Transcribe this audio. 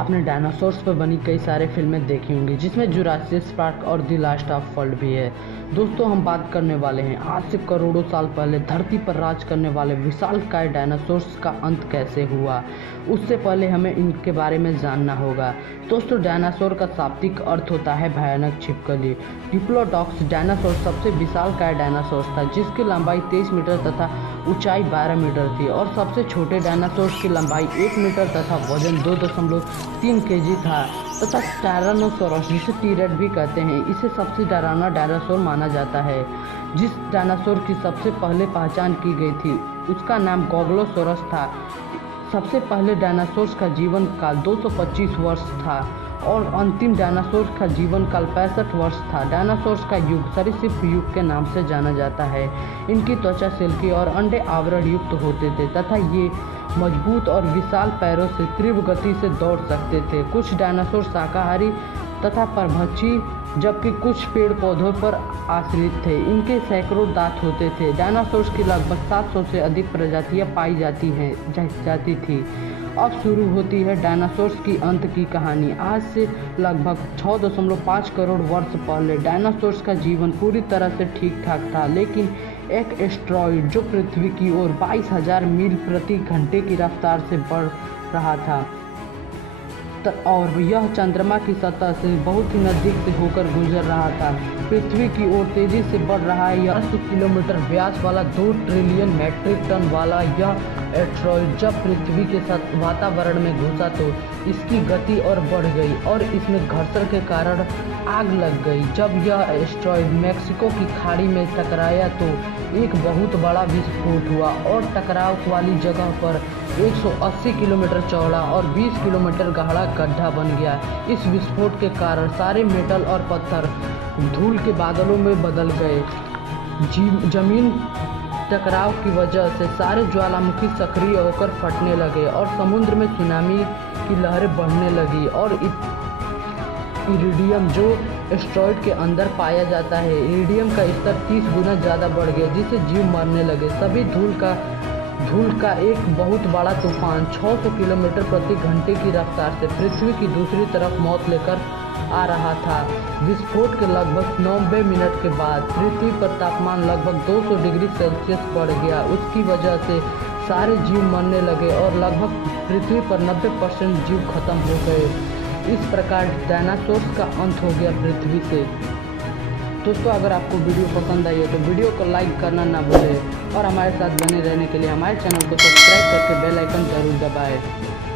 आपने डायनासोर्स पर बनी कई सारे फिल्में देखी होंगी जिसमें जुरासिक पार्क और द लास्ट ऑफ वर्ल्ड भी है। दोस्तों हम बात करने वाले हैं आज से करोड़ों साल पहले धरती पर राज करने वाले विशालकाय डायनासोर्स का अंत कैसे हुआ। उससे पहले हमें इनके बारे में जानना होगा। दोस्तों डायनासोर का शाब्दिक अर्थ होता है भयानक छिपकली। डिप्लोडॉक्स डायनासोर सबसे विशालकाय डायनासोर था जिसकी लंबाई 23 मीटर तथा ऊंचाई 12 मीटर थी और सबसे छोटे डायनासोर की लंबाई 1 मीटर तथा वजन 2.3 केजी था तथा टायरानोसोरस जिसे टी-रेक्स भी कहते हैं इसे सबसे डरावना डायनासोर माना जाता है। जिस डायनासोर की सबसे पहले पहचान की गई थी उसका नाम गोगलोसोरस था। सबसे पहले डायनासोर का जीवन काल 225 वर्ष था और अंतिम डायनासोर का जीवन काल 65 वर्ष था। डायनासोर का युग सरीसृप युग के नाम से जाना जाता है। इनकी त्वचा सिल्की और अंडे आवरण युक्त होते थे तथा ये मजबूत और विशाल पैरों से तीव्र गति से दौड़ सकते थे। कुछ डायनासोर शाकाहारी तथा परभक्षी जबकि कुछ पेड़ पौधों पर आश्रित थे। इनके सैकड़ों दांत होते थे। डायनासोर की लगभग 700 से अधिक प्रजातियां पाई जाती थी। अब शुरू होती है डायनासोर की अंत की कहानी। आज से लगभग 6.5 करोड़ वर्ष पहले डायनासोर का जीवन पूरी तरह से ठीक ठाक था, लेकिन एक एस्टेरॉयड जो पृथ्वी की ओर 22,000 मील प्रति घंटे की रफ्तार से बढ़ रहा था और यह चंद्रमा की सतह से बहुत ही नज़दीक से होकर गुजर रहा था। पृथ्वी की ओर तेजी से बढ़ रहा है। यह 80 किलोमीटर व्यास वाला 2 ट्रिलियन मैट्रिक टन वाला यह एस्टेरॉयड जब पृथ्वी के साथ वातावरण में घुसा तो इसकी गति और बढ़ गई और इसमें घर्षण के कारण आग लग गई। जब यह एस्टेरॉयड मैक्सिको की खाड़ी में टकराया तो एक बहुत बड़ा विस्फोट हुआ और टकराव वाली जगह पर 180 किलोमीटर चौड़ा और 20 किलोमीटर गहरा गड्ढा बन गया। इस विस्फोट के कारण सारे मेटल और पत्थर धूल के बादलों में बदल गए। जमीन टकराव की वजह से सारे ज्वालामुखी सक्रिय होकर फटने लगे और समुद्र में सुनामी की लहरें बढ़ने लगी और इरिडियम जो एस्टेरॉयड के अंदर पाया जाता है, इरिडियम का स्तर 30 गुना ज़्यादा बढ़ गया जिससे जीव मरने लगे। सभी धूल का एक बहुत बड़ा तूफान 600 किलोमीटर प्रति घंटे की रफ्तार से पृथ्वी की दूसरी तरफ मौत लेकर आ रहा था। विस्फोट के लगभग 90 मिनट के बाद पृथ्वी पर तापमान लगभग 200 डिग्री सेल्सियस बढ़ गया। उसकी वजह से सारे जीव मरने लगे और लगभग पृथ्वी पर 90% जीव खत्म हो गए। इस प्रकार डायनासोर का अंत हो गया पृथ्वी से। दोस्तों अगर आपको वीडियो पसंद आई हो तो वीडियो को लाइक करना ना भूलें और हमारे साथ बने रहने के लिए हमारे चैनल को सब्सक्राइब करके बेल आइकन जरूर दबाएं।